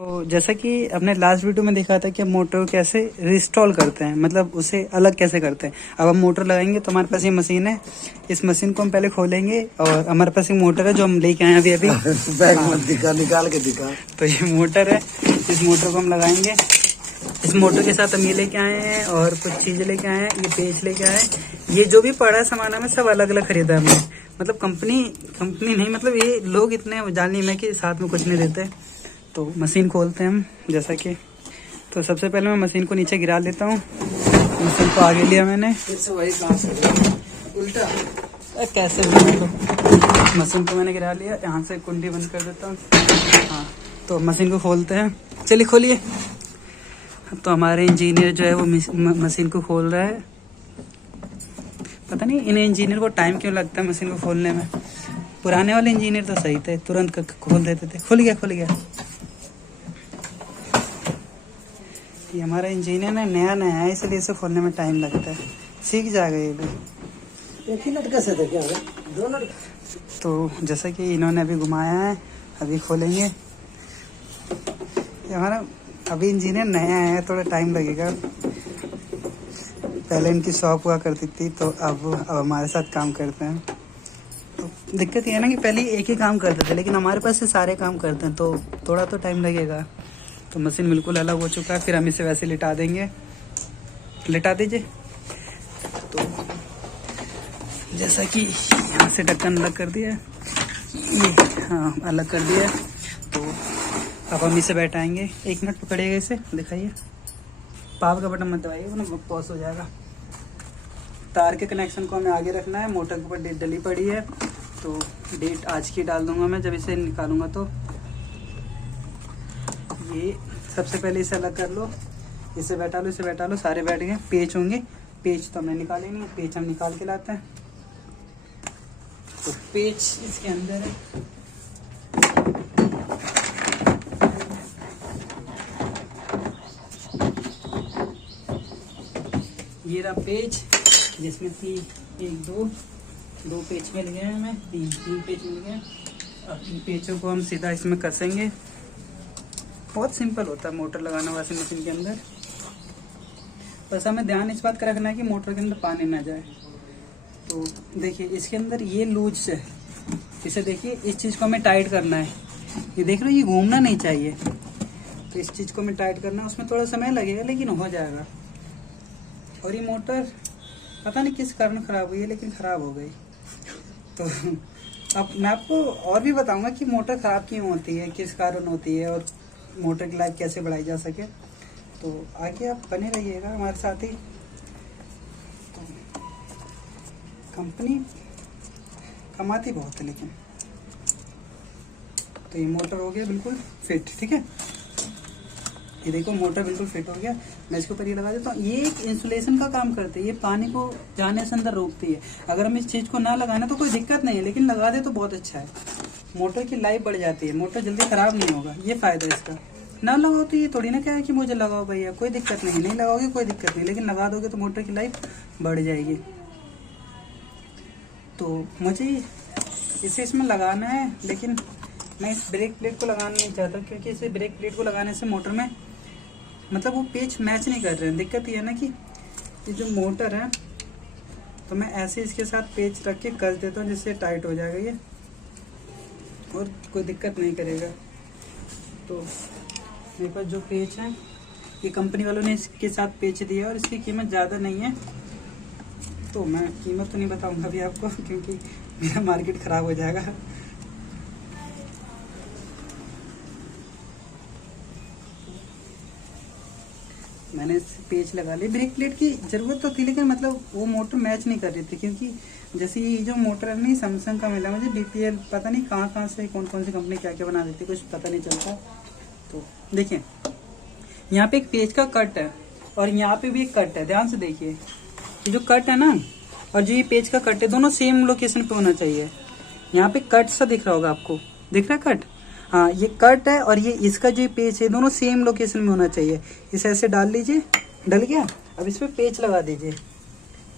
तो जैसा कि अपने लास्ट वीडियो में देखा था कि मोटर को कैसे रिस्टॉल करते हैं, मतलब उसे अलग कैसे करते हैं। अब हम मोटर लगाएंगे तो हमारे पास ये मशीन है, इस मशीन को हम पहले खोलेंगे और हमारे पास एक मोटर है जो हम लेके आए हैं अभी बैग मत दिखा, निकाल के दिखा। तो ये मोटर है, इस मोटर को हम लगाएंगे। इस मोटर के साथ हम ये लेके आए हैं और कुछ चीजें लेके आए हैं, ये पेच लेके आए हैं। ये जो भी पड़ा सामान हमें सब अलग अलग खरीदा हमने, मतलब कंपनी नहीं, मतलब ये लोग इतने जानी में कि साथ में कुछ नहीं देते। तो मशीन खोलते हैं हम, जैसा कि तो सबसे पहले मैं मशीन को नीचे गिरा लेता हूँ। मशीन को आगे लिया मैंने, वही कहाँ से उल्टा कैसे मशीन को मैंने गिरा लिया। यहाँ से कुंडी बंद कर देता हूँ। हाँ, तो मशीन को खोलते हैं, चलिए खोलिए। तो हमारे इंजीनियर जो है वो मशीन को खोल रहा है। पता नहीं इन इंजीनियर को टाइम क्यों लगता है मशीन को खोलने में। पुराने वाले इंजीनियर तो सही थे, तुरंत खोल देते थे। खुल गया। ये हमारा इंजीनियर ना नया है, इसलिए इसे खोलने में टाइम लगता है। सीख जाएगा ये भी। एक ही लटका से थे क्या? दो लटका। तो जैसा कि इन्होंने अभी घुमाया है, अभी खोलेंगे। ये हमारा अभी इंजीनियर नया है, थोड़ा टाइम लगेगा। पहले इनकी शॉप हुआ करती थी, तो अब हमारे साथ काम करते हैं। तो दिक्कत ये है ना कि पहले एक ही काम करते थे, लेकिन हमारे पास से सारे काम करते हैं तो थोड़ा तो टाइम लगेगा। तो मशीन बिल्कुल अलग हो चुका है, फिर हम इसे वैसे लिटा देंगे। लिटा दीजिए। तो जैसा कि यहाँ से ढक्कन अलग कर दिया, ये हाँ अलग कर दिया। तो अब हम इसे बैठाएंगे। 1 मिनट पकड़िएगा, इसे दिखाइए। पावर का बटन मत दबाइए वरना पॉज हो जाएगा। तार के कनेक्शन को हमें आगे रखना है। मोटर के ऊपर डेट डली पड़ी है, तो डेट आज की डाल दूंगा मैं जब इसे निकालूंगा। तो ये सबसे पहले इसे अलग कर लो, इसे बैठा लो, सारे बैठ गए। पेच होंगे, पेच तो हमने निकाले नहीं, पेच हम निकाल के लाते हैं। तो पेच इसके अंदर है। ये रहा पेच, जिसमें 2 पेच मिल गए हमें, 3 पेच मिल गए। अब इन पेचों को हम सीधा इसमें कसेंगे। बहुत सिंपल होता है मोटर लगाना वॉशिंग मशीन के अंदर। बस हमें ध्यान इस बात का रखना है कि मोटर के अंदर पानी ना जाए। तो देखिए इसके अंदर ये लूज है, इसे देखिए, इस चीज़ को हमें टाइट करना है। ये देख रहे हो, ये घूमना नहीं चाहिए। तो इस चीज़ को हमें टाइट करना है, उसमें थोड़ा समय लगेगा लेकिन हो जाएगा। और ये मोटर पता नहीं किस कारण ख़राब हुई है, लेकिन ख़राब हो गई। तो अब मैं आपको और भी बताऊंगा कि मोटर ख़राब क्यों होती है, किस कारण होती है, और मोटर की लाइफ कैसे बढ़ाई जा सके। तो आगे आप बने रहिएगा हमारे साथ ही। तो कंपनी कमाती बहुत है, लेकिन तो ये मोटर हो गया बिल्कुल फिट। ठीक है, ये देखो मोटर बिल्कुल फिट हो गया। मैं इसके ऊपर ये लगा देता हूँ। ये एक इंसुलेशन का काम करती है, ये पानी को जाने से अंदर रोकती है। अगर हम इस चीज़ को ना लगाना तो कोई दिक्कत नहीं है, लेकिन लगा दे तो बहुत अच्छा है। मोटर की लाइफ बढ़ जाती है, मोटर जल्दी खराब नहीं होगा, ये फायदा है इसका। ना लगाओ तो ये थोड़ी ना क्या है कि मुझे लगाओ भैया, कोई दिक्कत नहीं लगाओगे कोई दिक्कत नहीं, लेकिन लगा दोगे तो मोटर की लाइफ बढ़ जाएगी। तो मुझे इसे इसमें लगाना है, लेकिन मैं इस ब्रेक प्लेट को लगाना नहीं चाहता, क्योंकि इसे ब्रेक प्लेट को लगाने से मोटर में मतलब वो पेच मैच नहीं कर रहे हैं। दिक्कत ये है ना कि ये जो मोटर है, तो मैं ऐसे इसके साथ पेच रख के कस देता हूँ, जिससे टाइट हो जाएगा ये और कोई दिक्कत नहीं करेगा। तो मेरे पास जो पेच है, ये कंपनी वालों ने इसके साथ पेच दिया और इसकी कीमत ज़्यादा नहीं है। तो मैं कीमत तो नहीं बताऊंगा अभी आपको, क्योंकि मेरा मार्केट ख़राब हो जाएगा। मैंने पेच लगा ली। ब्रेक प्लेट की ज़रूरत तो थी, लेकिन मतलब वो मोटर मैच नहीं कर रही थी, क्योंकि जैसे ये जो मोटर है नहीं, सैमसंग का मिला मुझे, BPL पता नहीं कहाँ से कौन सी कंपनी क्या क्या बना देती है, कुछ पता नहीं चलता। तो देखिए यहाँ पे एक पेच का कट है और यहाँ पे भी एक कट है, ध्यान से देखिए। ये जो कट है ना और जो ये पेच का कट है, दोनों सेम लोकेशन पे होना चाहिए। यहाँ पे कट सा दिख रहा होगा आपको, दिख रहा है कट? हाँ, ये कट है और ये इसका जो पेच है, दोनों सेम लोकेशन में होना चाहिए। इसे ऐसे डाल लीजिए, डल गया। अब इस पर पेच लगा दीजिए।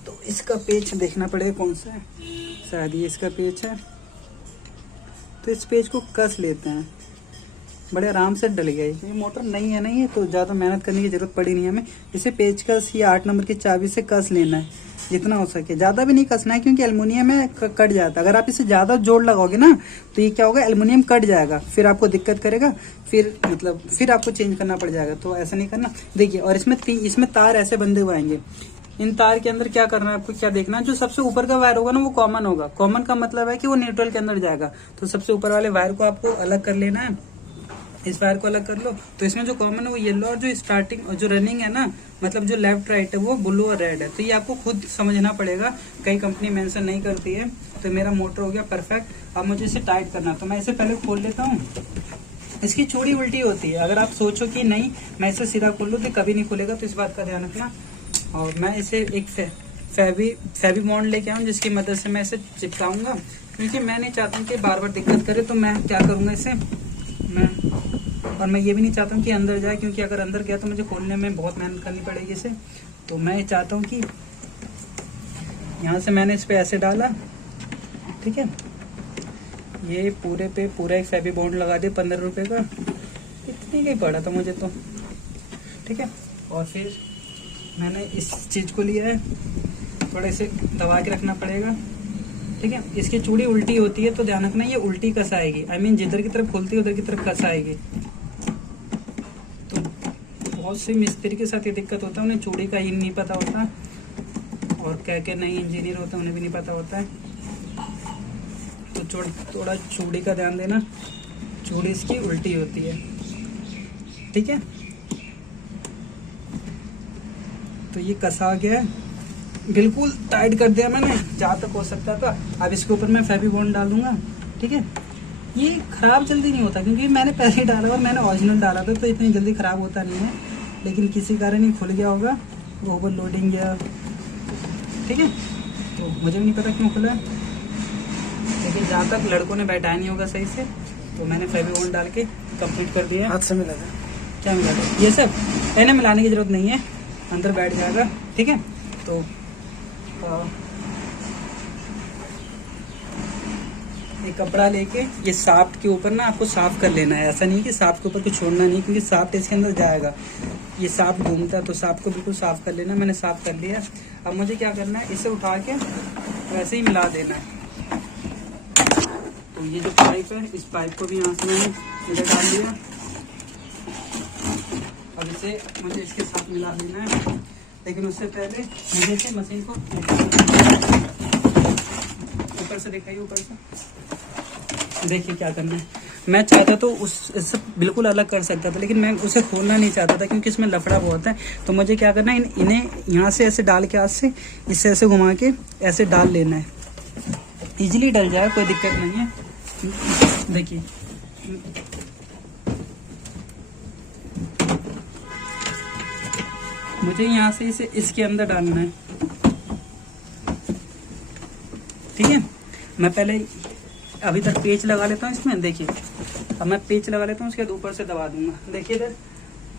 तो इसका पेच देखना पड़ेगा कौन सा है, शायद ये इसका पेच है। तो इस पेज को कस लेते हैं। बड़े आराम से डल गया। ये मोटर नहीं है ना, ये तो ज़्यादा मेहनत करने की जरूरत पड़ी नहीं हमें। इसे पेचकस या 8 नंबर की चाबी से कस लेना है जितना हो सके। ज़्यादा भी नहीं कसना है क्योंकि एल्युमिनियम में कट जाता है। अगर आप इसे ज़्यादा जोड़ लगाओगे ना तो ये क्या होगा, एल्युमिनियम कट जाएगा, फिर आपको दिक्कत करेगा, फिर आपको चेंज करना पड़ जाएगा। तो ऐसा नहीं करना। देखिए, और इसमें तार ऐसे बंधे हुए आएंगे। इन तार के अंदर क्या करना है आपको, क्या देखना है, जो सबसे ऊपर का वायर होगा ना वो कॉमन होगा। कॉमन का मतलब है कि वो न्यूट्रल के अंदर जाएगा। तो सबसे ऊपर वाले वायर को आपको अलग कर लेना है। इस वायर को अलग कर लो। तो इसमें जो कॉमन है वो येलो, और जो स्टार्टिंग और जो रनिंग है ना, मतलब जो लेफ्ट राइट है वो ब्लू और रेड है। तो ये आपको खुद समझना पड़ेगा, कई कंपनी मेंशन नहीं करती है। तो मेरा मोटर हो गया परफेक्ट। अब मुझे इसे टाइट करना, तो मैं इसे पहले खोल लेता हूँ। इसकी चूड़ी उल्टी होती है। अगर आप सोचो कि नहीं मैं इसे सीधा खोल लूँ तो कभी नहीं खुलेगा, तो इस बात का ध्यान रखना। और मैं इसे एक फेवी बॉन्ड लेके आऊँ जिसकी मदद से मैं इसे चिपकाऊंगा, क्योंकि मैं नहीं चाहता हूँ कि बार बार दिक्कत करे। तो मैं क्या करूँगा इसे, मैं ये भी नहीं चाहता हूँ कि अंदर जाए, क्योंकि अगर अंदर गया तो मुझे खोलने में बहुत मेहनत करनी पड़ेगी इसे। तो मैं चाहता हूँ कि यहाँ से मैंने इस पे ऐसे डाला, ठीक है। ये पूरे पे पूरा एक फेवी बॉन्ड लगा दिया 15 रुपए का, इतनी ही पड़ा था मुझे तो, ठीक है। और फिर मैंने इस चीज़ को लिया है, थोड़े से दबा के रखना पड़ेगा, ठीक है। इसकी चूड़ी उल्टी होती है तो ध्यान रखना, ये उल्टी कस आएगी। I mean, जिधर की तरफ खुलती है उधर की तरफ कस आएगी। तो बहुत से मिस्त्री के साथ ये दिक्कत होता है, उन्हें चूड़ी का ही नहीं पता होता, और क्या नहीं इंजीनियर होता उन्हें भी नहीं पता होता है। तो थोड़ा चूड़ी का ध्यान देना, चूड़ी इसकी उल्टी होती है, ठीक है। तो ये कसा गया है, बिल्कुल टाइट कर दिया मैंने जहाँ तक हो सकता था। अब इसके ऊपर मैं फेवी बॉन्ड डाल दूंगा, ठीक है। ये खराब जल्दी नहीं होता क्योंकि मैंने पहले ही डाला और मैंने ओरिजिनल डाला था, तो इतनी जल्दी खराब होता नहीं है। लेकिन किसी कारण ही खुल गया होगा, ओवरलोडिंग या, ठीक है। तो मुझे भी नहीं पता क्यों खुला, लेकिन जहाँ तक लड़कों ने बैठाया नहीं होगा सही से, तो मैंने फेवी बॉन्ड डाल के कंप्लीट कर दिया। हाथ से मिला था, क्या मिला था, ये सब पहले मिलाने की जरूरत नहीं है, अंदर बैठ जाएगा, ठीक है। तो एक कपड़ा लेके ये साफ्ट के ऊपर ना आपको साफ कर लेना है। ऐसा नहीं कि साफ्ट के ऊपर कुछ छोड़ना नहीं, क्योंकि साफ्ट इसके अंदर जाएगा। ये साफ्ट घूमता है तो साफ्ट को बिल्कुल साफ कर लेना। मैंने साफ कर लिया। अब मुझे क्या करना है, इसे उठा के वैसे ही मिला देना है। तो ये जो पाइप है, इस पाइप को भी यहाँ से मैंने इधर डाल दिया। अब इसे मुझे इसके साथ मिला देना है, लेकिन उससे पहले मुझे इसे मशीन को ऊपर से दिखाइए, ऊपर से देखिए क्या करना है। मैं चाहता तो इससे बिल्कुल अलग कर सकता था, लेकिन मैं उसे खोलना नहीं चाहता था क्योंकि इसमें लफड़ा बहुत है। तो मुझे क्या करना है, इन्हें यहाँ से ऐसे डाल के, हाथ से इससे ऐसे घुमा के ऐसे डाल लेना है। इजीली डल जाए, कोई दिक्कत नहीं है। देखिए मुझे यहाँ से इसे इसके अंदर डालना है, ठीक है। मैं पहले अभी तक पेच लगा लेता हूँ इसमें, देखिए। अब मैं पेच लगा लेता हूँ, उसके बाद ऊपर से दबा दूंगा, देखिए इधर।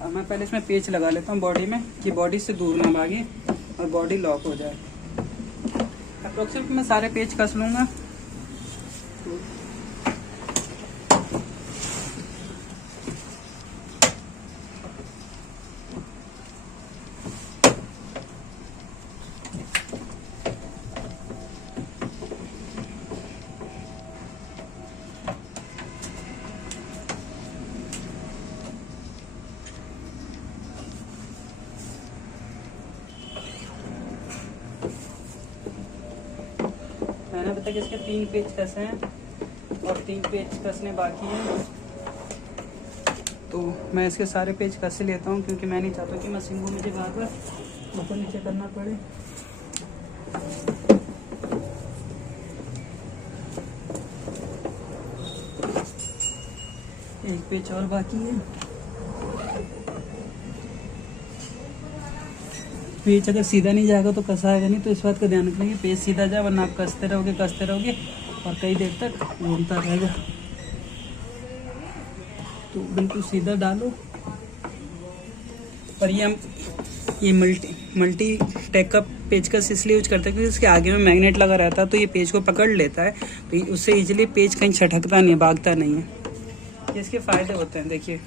अब मैं पहले इसमें पेच लगा लेता हूँ बॉडी में, कि बॉडी से दूर ना भागे और बॉडी लॉक हो जाए। अप्रोक्सीमेट मैं सारे पेच कस लूँगा। मैंने अभी तक इसके 3 पेच कसे हैं और 3 पेच कसने बाकी हैं। तो मैं इसके सारे पेच कस लेता हूँ, क्योंकि मैं नहीं चाहता कि मशीन को मुझे बार बार ऊपर नीचे करना पड़े। एक पेच और बाकी है। पेच अगर सीधा नहीं जाएगा तो कसा आएगा नहीं, तो इस बात का ध्यान रखना कि पेच सीधा जाए, वरना आप कसते रहोगे और कई देर तक घूमता रहेगा। तो बिल्कुल सीधा डालो। और ये हम ये मल्टी टेक का पेचकस इसलिए यूज करते हैं क्योंकि इसके आगे में मैग्नेट लगा रहता है, तो ये पेज को पकड़ लेता है, तो उससे इजीली पेज कहीं छटकता नहीं है, भागता नहीं है। ये इसके फ़ायदे होते हैं। देखिए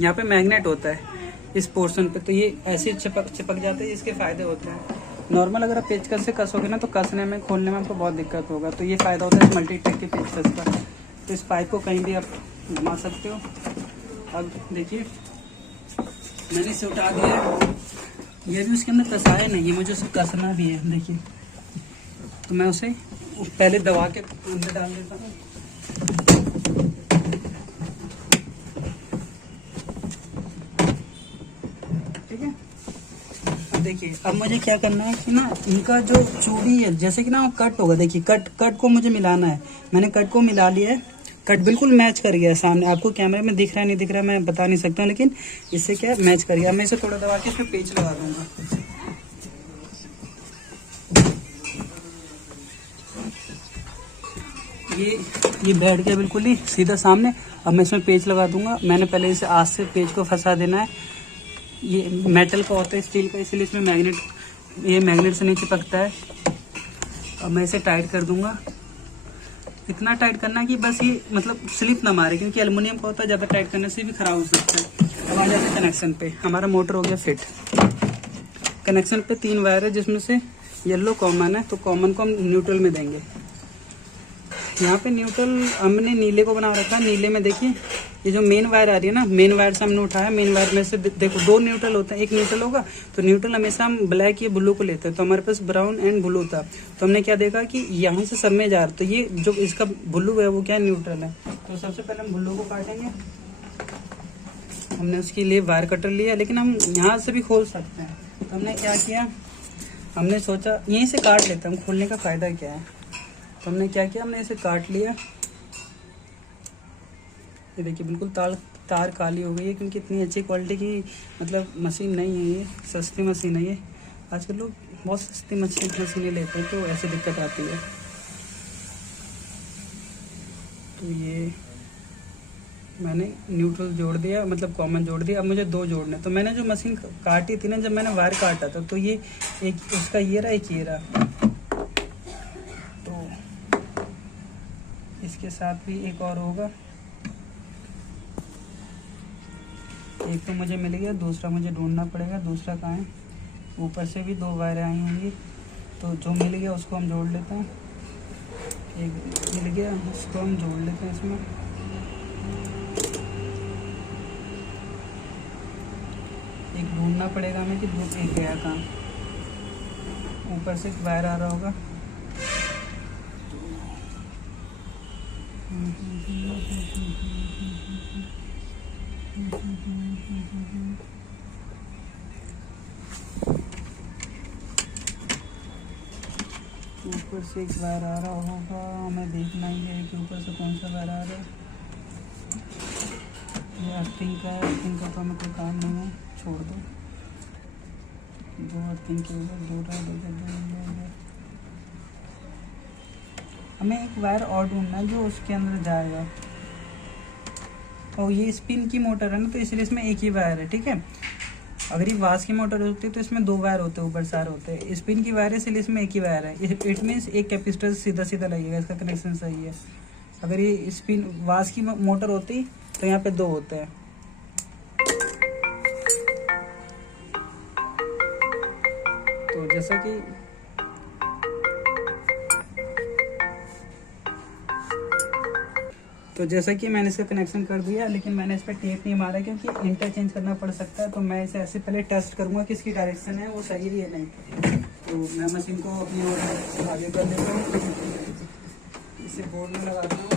यहाँ पे मैग्नेट होता है इस पोर्शन पे, तो ये ऐसे चिपक जाते हैं, इसके फ़ायदे होते हैं। नॉर्मल अगर आप पेचकस से कसोगे ना तो कसने में खोलने में आपको बहुत दिक्कत होगा, तो ये फ़ायदा होता है इस मल्टी टेक के पेचकस का। तो इस पाइप को कहीं भी आप घुमा सकते हो। अब देखिए मैंने इसे उठा दिया, ये भी उसके अंदर कसाया नहीं है, मुझे उसे कसना भी है। देखिए तो मैं उसे पहले दबा के अंदर डाल देता हूँ। ठीक है, अब देखिए अब मुझे क्या करना है कि ना इनका जो चूड़ी है जैसे कि ना वो कट होगा, देखिए कट को मुझे मिलाना है। मैंने कट को मिला लिया है, कट बिल्कुल मैच कर गया है सामने, आपको कैमरे में दिख रहा है नहीं दिख रहा है मैं बता नहीं सकता हूँ, लेकिन इससे क्या मैच कर गया। मैं इसे थोड़ा दबा के इसमें पेच लगा दूंगा। ये बैठ गया बिल्कुल ही सीधा सामने। अब मैं इसमें पेच लगा दूंगा। मैंने पहले इसे आज से पेच को फंसा देना है। ये मेटल का होता है, स्टील का, इसलिए इसमें मैग्नेट से नहीं चिपकता है। अब मैं इसे टाइट कर दूंगा। इतना टाइट करना है कि बस ये मतलब स्लिप ना मारे, क्योंकि एल्युमिनियम का होता है ज़्यादा टाइट करने से भी खराब हो सकता है। अब आ जाते हैं कनेक्शन पे। हमारा मोटर हो गया फिट। कनेक्शन पे 3 वायर है जिसमें से येलो कॉमन है, तो कॉमन को हम न्यूट्रल में देंगे। यहाँ पे न्यूट्रल हमने नीले को बना रखा है। नीले में देखिए ये जो मेन वायर आ रही है ना, मेन वायर से हमने उठाया। मेन वायर में से देखो 2 न्यूट्रल होता है, एक न्यूट्रल होगा, तो न्यूट्रल हमेशा हम ब्लैक या ब्लू को लेते हैं, तो हमारे पास ब्राउन एंड ब्लू था। तो हमने क्या देखा कि यहाँ से सब में जा रहा, तो ये जो इसका ब्लू है वो क्या न्यूट्रल है। तो सबसे पहले हम ब्लू को काटेंगे। हमने उसके लिए वायर कटर लिया, लेकिन हम यहाँ से भी खोल सकते हैं। तो हमने क्या किया, हमने सोचा यहीं से काट लेते हैं, खोलने का फ़ायदा क्या है। तो हमने क्या किया, हमने इसे काट लिया। ये देखिए बिल्कुल तार काली हो गई है, क्योंकि इतनी अच्छी क्वालिटी की मतलब मशीन नहीं है, ये सस्ती मशीन है। ये आजकल लोग बहुत सस्ती मशीनें लेते हैं, तो ऐसी दिक्कत आती है। तो ये मैंने न्यूट्रल जोड़ दिया, मतलब कॉमन जोड़ दिया। अब मुझे 2 जोड़ने। तो मैंने जो मशीन काटी थी ना, जब मैंने वायर काटा था, तो ये एक उसका ये रहा, एक ये रहा। तो इसके साथ भी एक और होगा। एक तो मुझे मिल गया, दूसरा मुझे ढूंढना पड़ेगा। दूसरा कहाँ है? ऊपर से भी 2 वायर आई होंगी, तो जो मिल गया उसको हम जोड़ लेते हैं। एक मिल गया, उसको हम जोड़ लेते हैं इसमें। एक ढूंढना पड़ेगा हमें कि एक गया कहाँ। ऊपर से एक वायर आ रहा होगा। ऊपर से एक वायर आ रहा होगा, हमें देखना ही है कि ऊपर से कौन सा वायर आ रहा है। ये अर्थिंग का है, अर्थिंग का तो हमें कोई काम नहीं है, छोड़ दो। 2 अर्थिंग के ऊपर 2 रहा। हमें एक वायर और ढूंढना है जो उसके अंदर जाएगा। और ये स्पिन की मोटर है ना, तो इसलिए इसमें एक ही वायर है। ठीक है, अगर ये वास की मोटर होती है तो इसमें 2 वायर होते हैं, ऊपर 4 होते हैं। स्पिन की वायर है इसलिए इसमें एक ही वायर है। इट मीन्स एक कैपेसिटर सीधा सीधा लगेगा, इसका कनेक्शन सही है। अगर ये स्पिन वास की मोटर होती तो यहाँ पे 2 होते हैं। तो जैसा कि मैंने इसका कनेक्शन कर दिया, लेकिन मैंने इस पर टेप नहीं मारा क्योंकि इंटरचेंज करना पड़ सकता है। तो मैं इसे ऐसे पहले टेस्ट करूंगा कि इसकी डायरेक्शन है वो सही है नहीं। तो मैं मशीन को अपनी ओर आगे कर देता हूँ, इसे बोर्ड में लगाता हूँ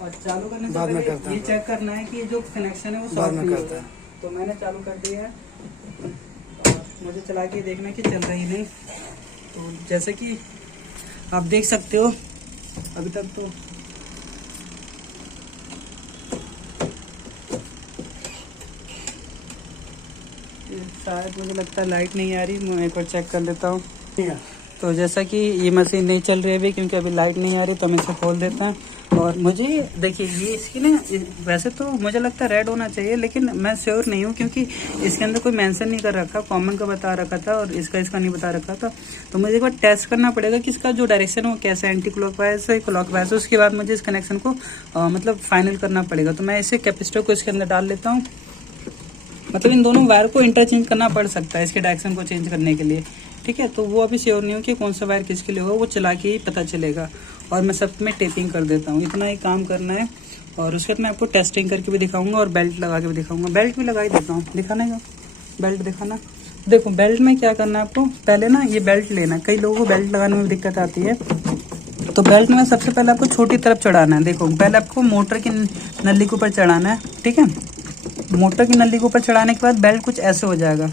और चालू करने से पहले ये चेक करना है कि जो कनेक्शन है वो सॉफ्ट नहीं होता। तो मैंने चालू कर दिया है और मुझे चला के देखना कि चल रही नहीं। तो जैसे कि आप देख सकते हो अभी तक तो शायद मुझे लगता है लाइट नहीं आ रही। मैं एक बार चेक कर लेता हूँ। ठीक है, तो जैसा कि ये मशीन नहीं चल रही है अभी क्योंकि अभी लाइट नहीं आ रही, तो हम इसे खोल देते हैं। और मुझे देखिए ये इसकी ना, वैसे तो मुझे लगता है रेड होना चाहिए, लेकिन मैं श्योर नहीं हूँ क्योंकि इसके अंदर कोई मेंशन नहीं कर रखा, कॉमन का बता रखा था और इसका नहीं बता रखा था। तो मुझे एक बार टेस्ट करना पड़ेगा कि इसका जो डायरेक्शन है वो कैसा है, एंटी क्लॉकवाइज है क्लॉकवाइज, उसके बाद मुझे इस कनेक्शन को मतलब फाइनल करना पड़ेगा। तो मैं इसे कैपेसिटर को इसके अंदर डाल लेता हूँ। मतलब इन दोनों वायर को इंटरचेंज करना पड़ सकता है इसके डायरेक्शन को चेंज करने के लिए, ठीक है। तो वो अभी श्योर नहीं हो कि कौन सा वायर किसके लिए हो, वो चला के ही पता चलेगा। और मैं सब में टेपिंग कर देता हूँ, इतना ही काम करना है। और उसके बाद मैं आपको टेस्टिंग करके भी दिखाऊंगा और बेल्ट लगा के भी दिखाऊंगा। बेल्ट भी लगा ही देता हूँ, दिखाना है बेल्ट दिखाना। देखो बेल्ट में क्या करना है आपको, पहले ना ये बेल्ट लेना है। कई लोगों को बेल्ट लगाने में दिक्कत आती है, तो बेल्ट में सबसे पहले आपको छोटी तरफ चढ़ाना है। देखो पहले आपको मोटर की नली के ऊपर चढ़ाना है, ठीक है। मोटर की नली के ऊपर चढ़ाने के बाद बेल्ट कुछ ऐसे हो जाएगा।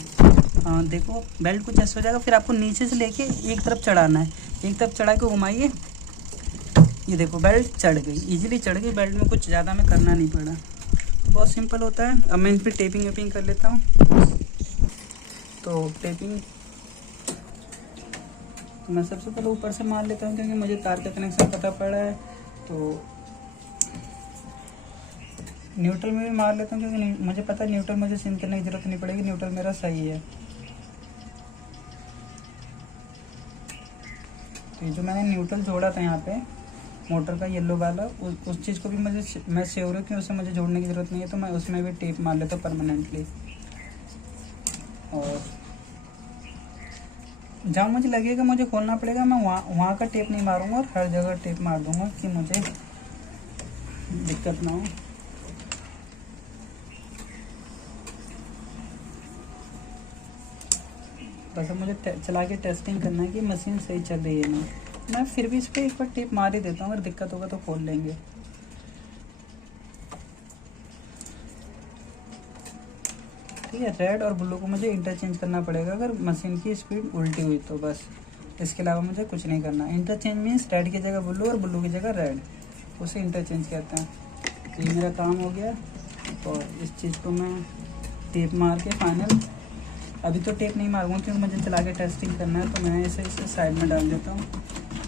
देखो बेल्ट कुछ ऐसे हो जाएगा। फिर आपको नीचे से लेके एक तरफ चढ़ाना है, एक तरफ चढ़ा के घुमाइए। ये देखो बेल्ट चढ़ गई, इजीली चढ़ गई। बेल्ट में कुछ ज़्यादा में करना नहीं पड़ा, बहुत सिंपल होता है। अब मैं इन पर टेपिंग वेपिंग कर लेता हूँ। तो टेपिंग तो मैं सबसे पहले ऊपर से मार लेता हूँ क्योंकि मुझे तार का कनेक्शन पता पड़ा है। तो न्यूट्रल में भी मार लेता हूँ क्योंकि मुझे पता है न्यूट्रल मुझे सीन करने की जरूरत नहीं पड़ेगी, न्यूट्रल मेरा सही है। तो जो मैंने न्यूट्रल जोड़ा था यहाँ पे मोटर का येलो वाला, उस चीज़ को भी मैं श्योर हूँ कि उसे मुझे जोड़ने की ज़रूरत नहीं है, तो मैं उसमें भी टेप मार लेता हूँ परमानेंटली। और जहाँ मुझे लगेगा मुझे खोलना पड़ेगा, मैं वहाँ का टेप नहीं मारूंगा और हर जगह टेप मार दूंगा कि मुझे दिक्कत ना हो। बस अब मुझे चला के टेस्टिंग करना है कि मशीन सही चल रही है नहीं। मैं फिर भी इस पर एक बार टेप मार ही देता हूँ, अगर दिक्कत होगा तो खोल लेंगे। ठीक है, रेड और ब्लू को मुझे इंटरचेंज करना पड़ेगा अगर मशीन की स्पीड उल्टी हुई तो, बस इसके अलावा मुझे कुछ नहीं करना। इंटरचेंज मीन्स रेड की जगह ब्लू और ब्लू की जगह रेड, उसे इंटरचेंज कहते हैं। ये मेरा काम हो गया। और इस चीज़ को मैं टेप मार के फाइनल, अभी तो टेप नहीं मारूंगा क्योंकि मुझे चला के टेस्टिंग करना है, तो मैं इसे साइड में डाल देता हूँ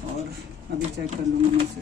और अभी चेक कर लूँगा मैं इसे।